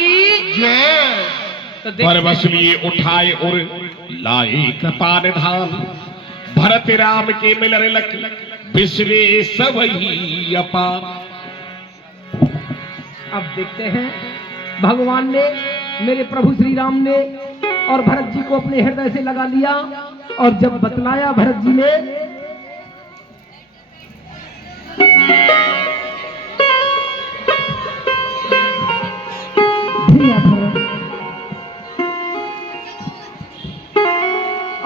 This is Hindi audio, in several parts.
भाई जय। तो परवश लिए उठाए और लाए कृपा निधान, भरत राम के मिलन लख बिसरे सबही अपार। अब देखते हैं भगवान ने, मेरे प्रभु श्री राम ने और भरत जी को अपने हृदय से लगा लिया। और जब बतलाया भरत जी ने, भैया भरत,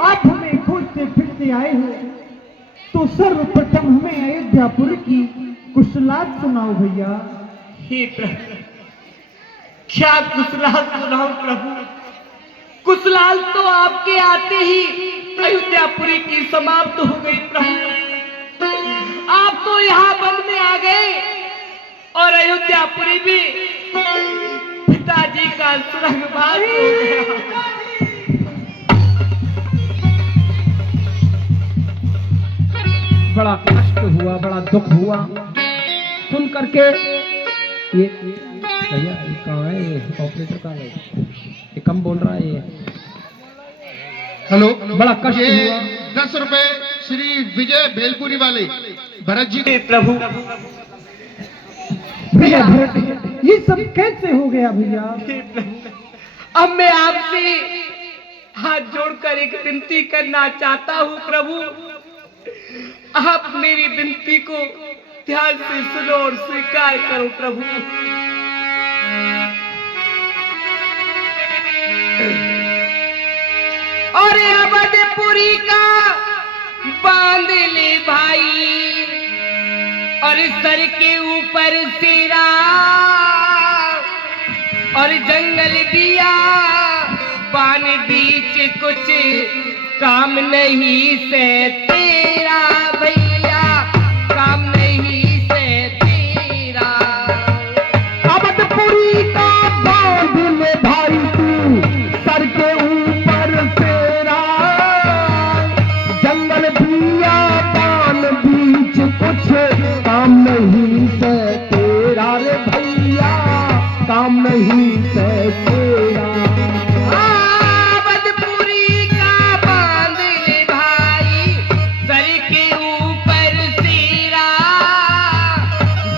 आप हमें खोजते फिरते आए हो तो सर्वप्रथम हमें अयोध्यापुर की कुशलात सुनाओ भैया। हे प्रभु, क्या कुशलाल सुनाओ प्रभु। कुशलाल तो आपके आते ही अयोध्यापुरी की समाप्त हो गई प्रभु। आप तो यहाँ वन में आ गए और अयोध्यापुरी भी पिताजी का स्वर्गवास हो गया। बड़ा कष्ट हुआ, बड़ा दुख हुआ सुन करके। ये भैया ये कहाँ है, ये ऑपरेटर कहाँ है, ये कम बोल रहा है ये। हेलो, बड़ा कष्ट ये हुआ। 10 रुपए श्री विजय भेलपुरी वाले भरत जी हे प्रभु, भैया भरत, ये सब कैसे हो गया भैया? हे प्रभु, अब मैं आपसे हाथ जोड़कर एक विनती करना चाहता हूँ प्रभु। आप मेरी विनती को ध्यान से सुनो और स्वीकार करो प्रभु। और अवधपुरी का बांध ले भाई और सर के ऊपर सिरा और जंगल दिया पान बीच कुछ काम नहीं से तेरा भैया, काम नहीं से तेरा। अवधपुरी का बांध ले भाई तू सर के ऊपर तेरा, जंगल दिया पान बीच कुछ काम नहीं से तेरा रे भैया, काम नहीं से तेरा। अवधपुरी का बांध ले भाई सर के ऊपर सिरा,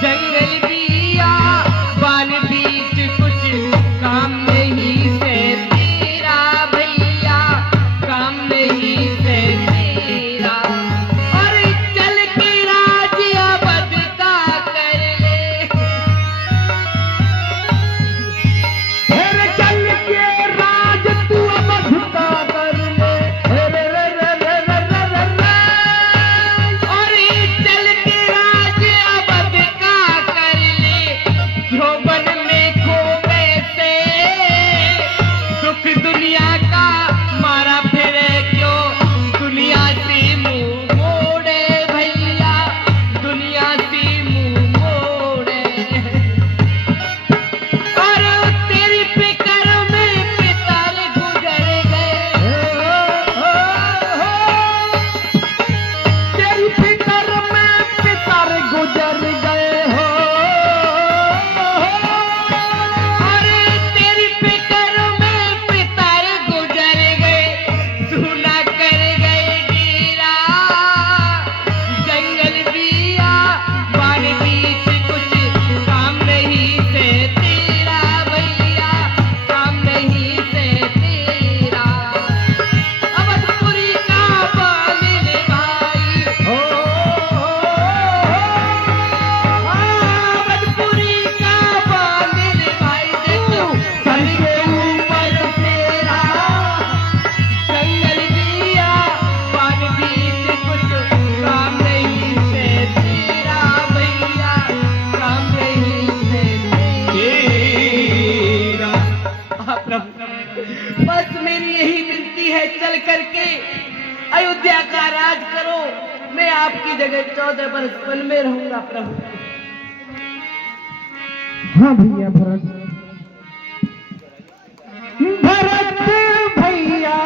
जंगल दिया बान बीच कुछ काम नहीं से तेरा भैया, काम नहीं से तेरा। और चल के राज अवध का कर ले, फिर चल के राज तू अवध का कर ले, रे रे रे रे रे रे रे। और चल के राज अवध का कर ले, जो वन में खो पैसे दुख दुनिया का मारा फिरे क्यों, दुनिया से मुंह मोड़े भैया, दुनिया से मुंह मोड़े। और तेरी फिक्र में पितर गुजर गए, तेरी फिक्र में पितर गुजर गए हो। और तेरी फिक्र में पितर गुजर गए, सुना कर गए डेरा, जंगल दिया बान बीच कुछ काम नहीं से तेरा भैया, काम नहीं से तेरा। अवधपुरी का बांध ले भाई, अवधपुरी का बांध ले भाई, देखो सर के ऊपर तेरा, जंगल दिया बान बीच कुछ काम नहीं से तेरा भैया, काम नहीं से तेरा। प्रभु, बस मेरी यही विनती है, चल करके अयोध्या का राज करो। मैं आपकी जगह 14 वर्ष वन में रहूंगा प्रभु। हाँ भैया भरत, भरत भैया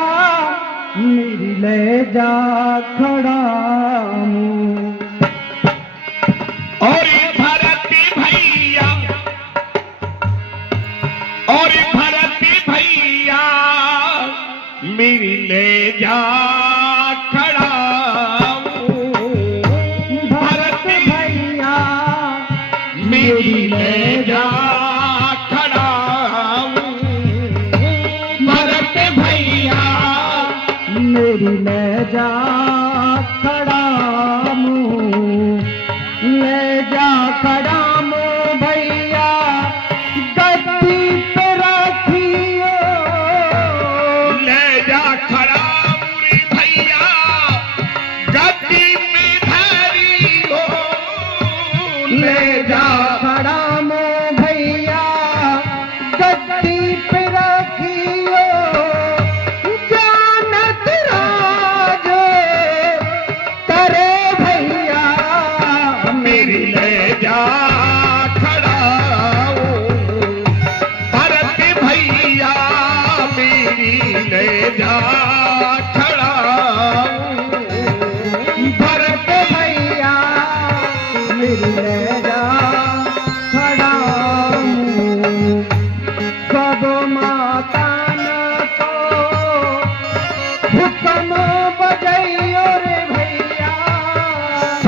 मेरी ले जा खड़ा हूँ। और ये भरत भैया, और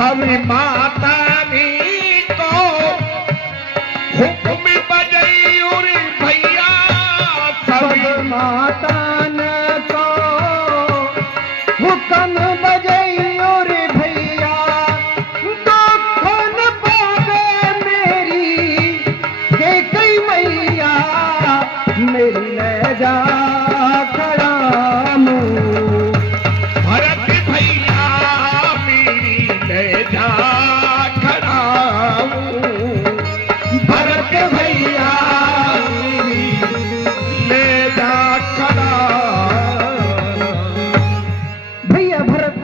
सभी माता को हुक्म बजई और भैया सभी माता को हुक्म बजई और भैया दुखन पावे मेरी के कई मैया मेरी ले जा खड़ामू भरत भैया मेरी ले जा खड़ाऊं भरत भैया मेरी ले जा खड़ा भैया भरत,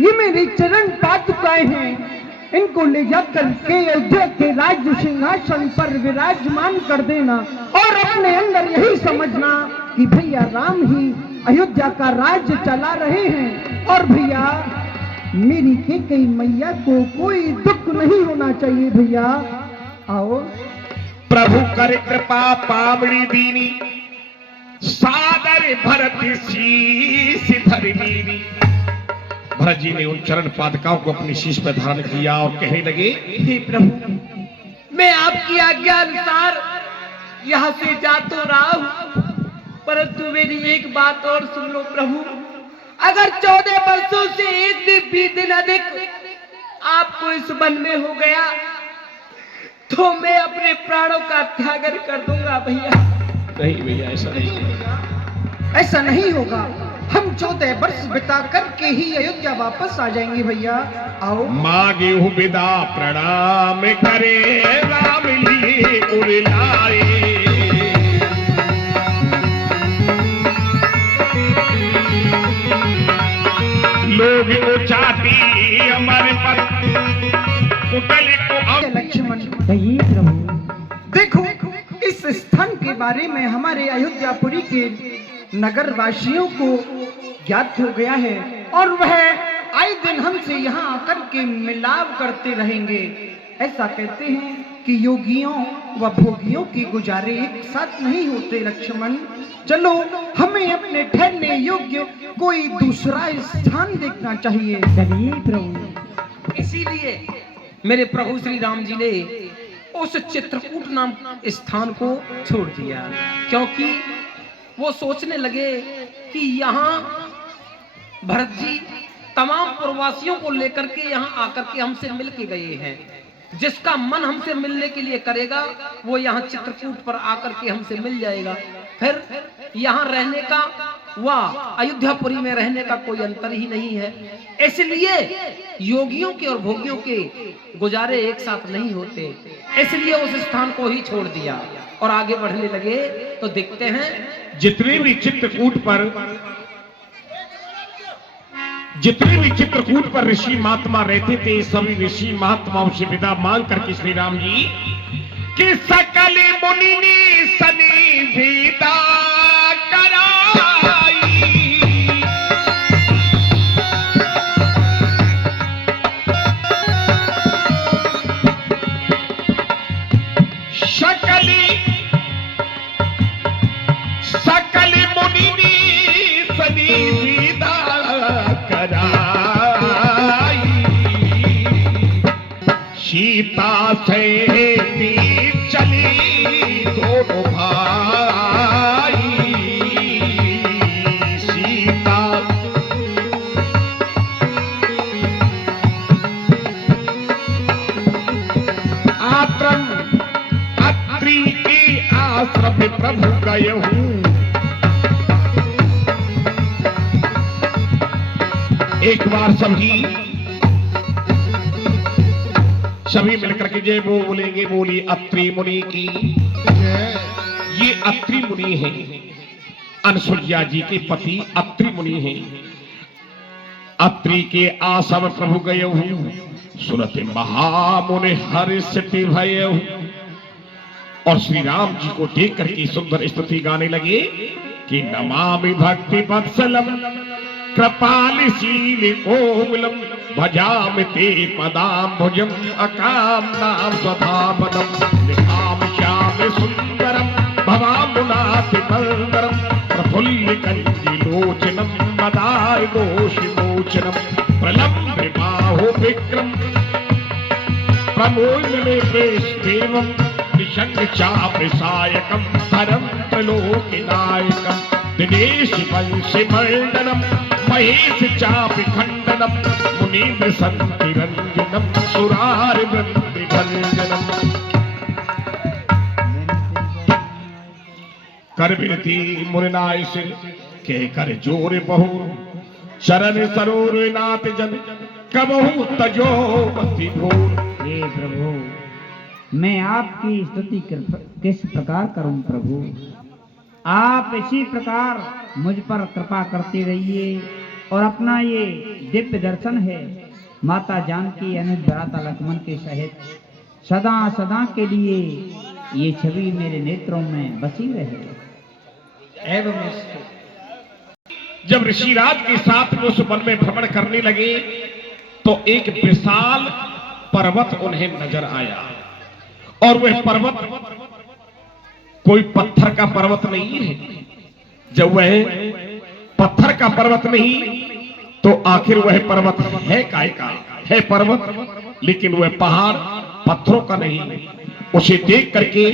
ये मेरी चरण पादुकाएं हैं, इनको ले जाकर के अयोध्या के राज्य सिंहासन पर विराजमान कर देना और अपने अंदर यही समझना कि भैया राम ही अयोध्या का राज्य चला रहे हैं और भैया मेरी कैकेयी मैया को कोई दुख नहीं होना चाहिए। भैया आओ। प्रभु कर कृपा पावड़ी दीनी सादर भरत शीश धरनी। भरत जी ने उन चरण पादुकाओं को अपनी शीश पर धारण किया और कहने लगे, हे प्रभु, मैं आपकी आज्ञा अनुसार यहाँ से जा तो रहा हूँ, परंतु मेरी एक बात और सुन लो प्रभु। अगर 14 वर्षों से एक दिन भी दिन अधिक आपको इस वन में हो गया तो मैं अपने प्राणों का त्याग कर दूंगा भैया। नहीं भैया ऐसा नहीं, ऐसा नहीं होगा। हम 14 वर्ष बिता करके ही अयोध्या वापस आ जाएंगे भैया। आओ। मांगे हूँ विदा प्रणाम करे राम लिए उड़ाए। लोग चाहती हमारे पर कुटल को लक्ष्मण देखो, इस स्थान के बारे में हमारे अयोध्यापुरी के नगर वासियों को ज्ञात हो गया है और वह आए दिन हमसे यहाँ आकर के मिलाप करते रहेंगे। ऐसा कहते हैं कि योगियों व भोगियों के गुजारे एक साथ नहीं होते। लक्ष्मण चलो, हमें अपने ठहरने योग्य कोई दूसरा स्थान देखना चाहिए। चलिए प्रभु। इसीलिए मेरे प्रभु श्री राम जी ने उस चित्रकूट नाम स्थान को छोड़ दिया, क्योंकि वो सोचने लगे कि यहाँ भरत जी तमाम प्रवासियों को लेकर के यहाँ आकर के हमसे मिल के गए हैं। जिसका मन हमसे मिलने के लिए करेगा वो यहाँ चित्रकूट पर आकर के हमसे मिल जाएगा। फिर यहाँ रहने का व अयोध्यापुरी में रहने का कोई अंतर ही नहीं है। इसलिए योगियों के और भोगियों के गुजारे एक साथ नहीं होते, इसलिए उस स्थान को ही छोड़ दिया और आगे बढ़ने लगे। तो देखते हैं जितने भी चित्रकूट पर ऋषि महात्मा रहते थे, सभी ऋषि महात्माओं से विदा मांग करके श्री राम जी कि सकल मुनि सनी विदा कराई। सकल मुनि सनी विदा कराई। सीता से चली दोनों भाई। सीता आश्रम अत्रि के आश्रम प्रभु गए हूँ। एक बार सभी मिलकर के जय बोलेंगे। बोली अत्रि मुनि की। ये अत्रि मुनि हैं, अनसुईया जी के पति अत्रि मुनि हैं। अत्रि के आश्रम प्रभु गए हूँ। सुनत महामुनि हर्षित भय हूँ। और श्री राम जी को देख करके सुंदर स्तुति गाने लगे कि नमामि भक्ति वत्सलम कृपालशील कोमलम भजामि ते पदाम्बुजम अकामनां स्वधामनम। निभामि श्याम सुंदरम भवामुनाति मंदरम प्रफुल्ल कंजिलोचनम मदार दोषिमोचनम प्रलम्ब बाहो विक्रम प्रमोद में प्रेस देवम निशंग चाप सायकम धरम त्रिलोक नायकम दिनेश वंश मर्दनम महेश चाप खंडनम मुनीन्द्र संति रंजनम सुरार वृंद भंजनम कर विनती मुनिनाय सिर के कर जोर बहु शरण सरोर नाथ जन कबहु तजो मति भूर। हे प्रभु, मैं आपकी स्तुति किस प्रकार करूं प्रभु? आप इसी प्रकार मुझ पर कृपा करते रहिए और अपना ये दिव्य दर्शन है माता जानकी अनुज भ्राता लक्ष्मण के सहित सदा सदा के लिए ये छवि मेरे नेत्रों में बसी रहे। एवं जब ऋषिराज के साथ में उस वन में भ्रमण करने लगे तो एक विशाल पर्वत उन्हें नजर आया और वह पर्वत कोई पत्थर का पर्वत नहीं है। जब वह पत्थर का पर्वत नहीं तो आखिर वह पर्वत है काय का? है पर्वत, लेकिन वह पहाड़ पत्थरों का नहीं। उसे देख करके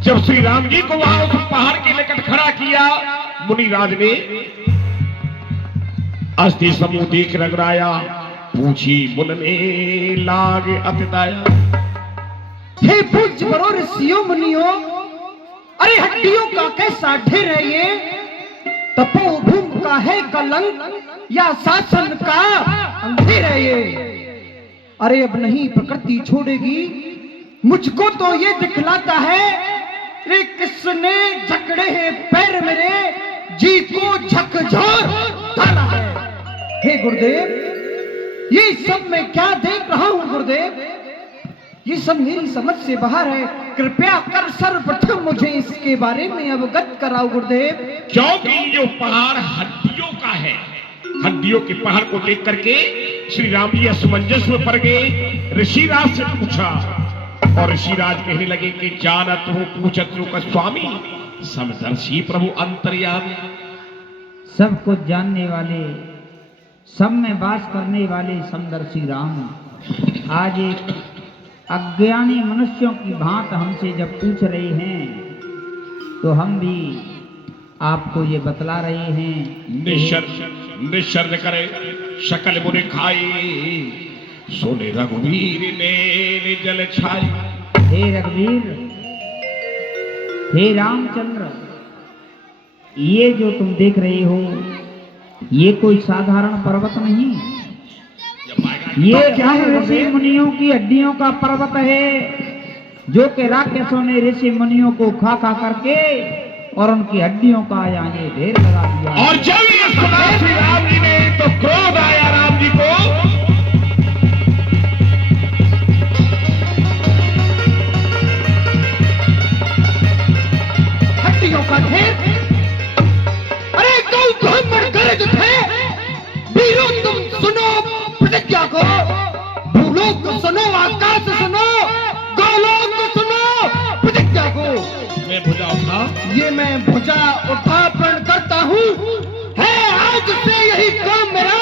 जब श्री राम जी को वहां उस पहाड़ के निकट खड़ा किया, मुनिराज ने अस्थि समूह देख रगड़ाया, पूछी मुन में लाग अतिदाया। हे पूज्य बड़ो ऋषियों मुनियों, अरे हड्डियों का कैसा ढेर है ये? तपोभूमि का है कलंक या शासन का अंधेर है ये? अरे अब नहीं प्रकृति छोड़ेगी मुझको तो ये दिखलाता है। रे किसने जकड़े हैं पैर मेरे, जी को झकझोर डाला है। हे गुरुदेव, ये सब मैं क्या देख रहा हूं गुरुदेव? ये सब मेरी समझ से बाहर है। कृपया कर सर्वप्रथम मुझे इसके बारे में अवगत कराओ गुरुदेव। क्योंकि जो पहाड़ हड्डियों का है, हड्डियों के पहाड़ को देख करके श्री राम जी असमंजस में पड़ गए। ऋषिराज से पूछा और ऋषिराज कहने लगे कि जानत हो पूछत का स्वामी समदर्शी प्रभु अंतर्यामी। सब कुछ जानने वाले, सब में वास करने वाले समदर्शी राम आज एक अज्ञानी मनुष्यों की भांत हमसे जब पूछ रहे हैं तो हम भी आपको ये बतला रहे हैं। निशर्द करे शकल मुने खाई, सोने रघुवीर ने जल छाई। हे रघुवीर, हे रामचंद्र, ये जो तुम देख रहे हो ये कोई साधारण पर्वत नहीं, ये क्या है? ऋषि मुनियों की हड्डियों का पर्वत है जो कि राक्षसों ने ऋषि मुनियों को खा खा करके और उनकी हड्डियों का यहाँ ये ढेर लगा दिया। और जब ये सुना श्री राम जी ने तो क्रोध आया राम जी को। हड्डियों का ढेर? अरे गौ ब्राह्मण गरज थे, वीरों तुम सुनो प्रतिज्ञा को। भूलोक को सुनो, आकाश सुनो, गोलोक को सुनो प्रतिज्ञा को। मैं भुजा उठा, ये मैं भुजा उठा प्रण करता हूँ, है आज से यही काम मेरा।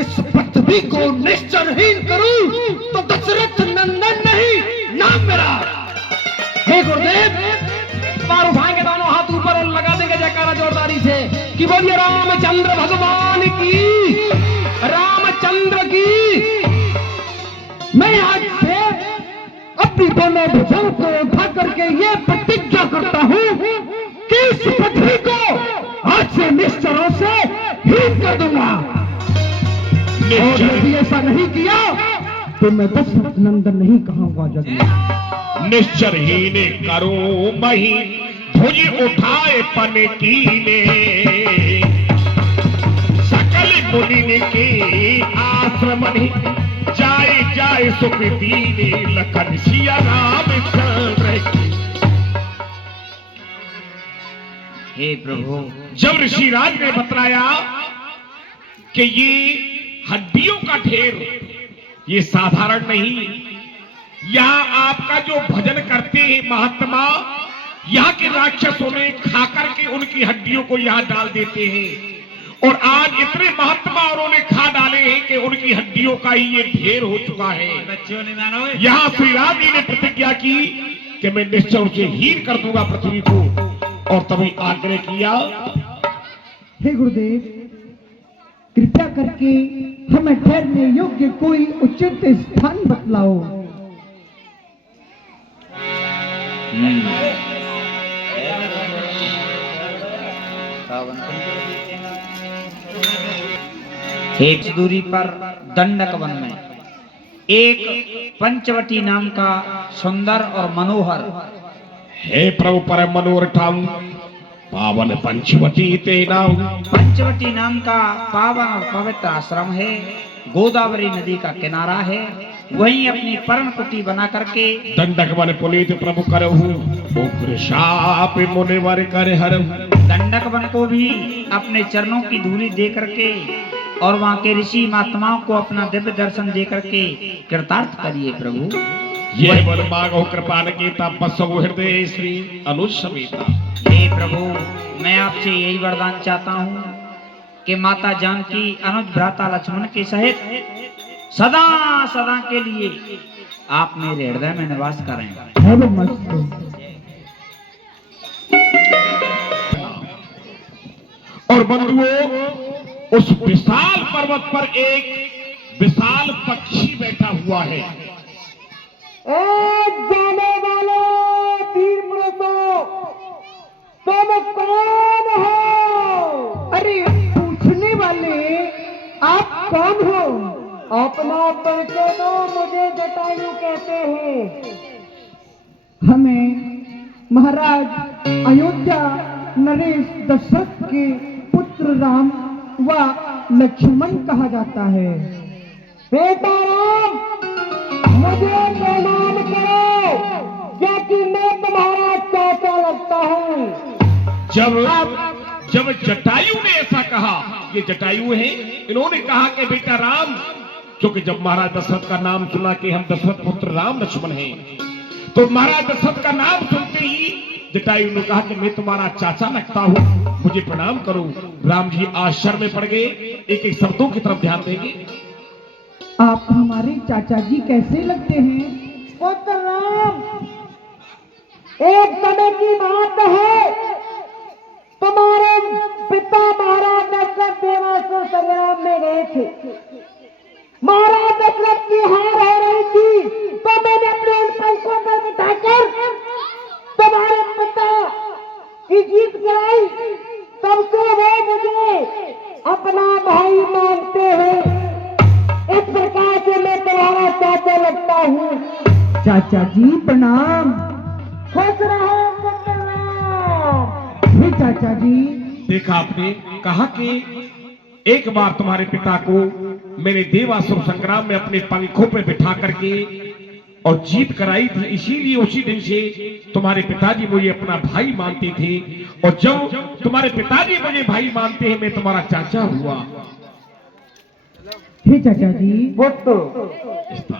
इस पृथ्वी को निश्चरहीन करूं तो दशरथ नंदन नहीं नाम मेरा। हे गुरुदेव, पार उठाएंगे दोनों हाथ ऊपर और लगा देंगे जयकारा जोरदारी से कि बोलिए रामचंद्र भगवान की, रामचंद्र की। मैं आज से अपनी दोनों भुजाओं को उठा करके ये प्रतिज्ञा करता हूँ कि इस पृथ्वी को आज से निश्चरों से हीन कर दूंगा। और यदि ऐसा नहीं किया तो मैं दशरथ नंदन नहीं कहूंगा जग में। निश्चरहीन करो मही भुज उठाए पन कीने, सकल मुनि के आश्रम जाए जाए सुख दीने, लखन सिया राम चंद्र की। हे प्रभु, जब ऋषिराज ने बतलाया कि ये हड्डियों का ढेर ये साधारण नहीं, यहाँ आपका जो भजन करते हैं महात्मा, यहाँ के राक्षसों ने खा करके उनकी हड्डियों को यहाँ डाल देते हैं और आज इतने महात्मा उन्होंने खा डाले हैं कि उनकी हड्डियों का ही ये ढेर हो चुका है। बच्चों ने मानो यहाँ श्री राम जी ने प्रतिज्ञा की कि मैं निश्चय उसे हीन कर दूंगा पृथ्वी को, और तभी आग्रह किया, हे गुरुदेव, कृपया करके हमें ठहरने योग्य कोई उचित स्थान बतलाओ। एक दूरी पर दंडक वन में एक पंचवटी नाम का सुंदर और मनोहर हे प्रभु परम मनोहर ठाम पावन पंचवटी ते नाम। पंचवटी नाम का पावन और पवित्र आश्रम है। गोदावरी नदी का किनारा है। वहीं अपनी पर्ण कुटी बना करके दंडक वन पुनीत प्रभु करहु उग्र शाप मुनिवर कर हरहु। दंडक वन को भी अपने चरणों की धूलि दे करके और वहाँ के ऋषि महात्माओं को अपना दिव्य दर्शन दे करके कृतार्थ करिए प्रभु। ये वन मांगो कृपा के तपस्व हृदय श्री अनुज समेता। हे प्रभु, मैं आपसे यही वरदान चाहता हूँ कि माता जानकी अनुज भ्राता लक्ष्मण के सहित सदा सदा के लिए आप मेरे हृदय में निवास करें। नमस्तु। और बंधुओं, उस विशाल पर्वत पर एक विशाल पक्षी बैठा हुआ है। जाने वाले वीर पुरुषों, तुम कौन हो? अरे पूछने वाले, आप कौन हो? अपना परिचय दो, मुझे जटायु कहते हैं। हमें महाराज अयोध्या नरेश दशरथ के पुत्र राम व लक्ष्मण कहा जाता है। बेटा राम, मुझे प्रणाम करो, क्योंकि मैं तुम्हारा चाचा लगता हूँ। जब जटायु ने ऐसा कहा, ये जटायु है, इन्होंने कहा कि बेटा राम, क्योंकि जब महाराज दशरथ का नाम सुना कि हम दशरथ पुत्र राम लक्ष्मण हैं, तो महाराज दशरथ का नाम सुनते ही जटायु ने कहा कि मैं तुम्हारा चाचा लगता हूँ, मुझे प्रणाम करो। राम जी आश्चर्य में पड़ गए, एक एक शब्दों की तरफ ध्यान देंगे। आप हमारे चाचा जी कैसे लगते हैं? पुत्र राम, एक समय की बात है, तुम्हारे पिता महाराज दशरथ देवासुर संग्राम में गए थे। महाराज दशरथ की हार हो रही थी, तो मैंने अपने उन पंखों पर बिठाकर तुम्हारे पिता की जीत कराई। तब से वो मुझे अपना भाई मानते हैं। इस प्रकार से मैं तुम्हारा चाचा लगता हूँ। चाचा जी प्रणाम। खुश रहो पुत्र राम। हे चाचा जी। देखा आपने, कहा कि एक बार तुम्हारे पिता को मैंने देवासुर संग्राम में अपने पंखों पे बिठा करके और जीत कराई थी, इसीलिए उसी दिन से तुम्हारे पिताजी मुझे अपना भाई मानते थे। और जब तुम्हारे पिताजी मुझे भाई मानते हैं, मैं तुम्हारा चाचा हुआ। हे चाचा जी, इस तरह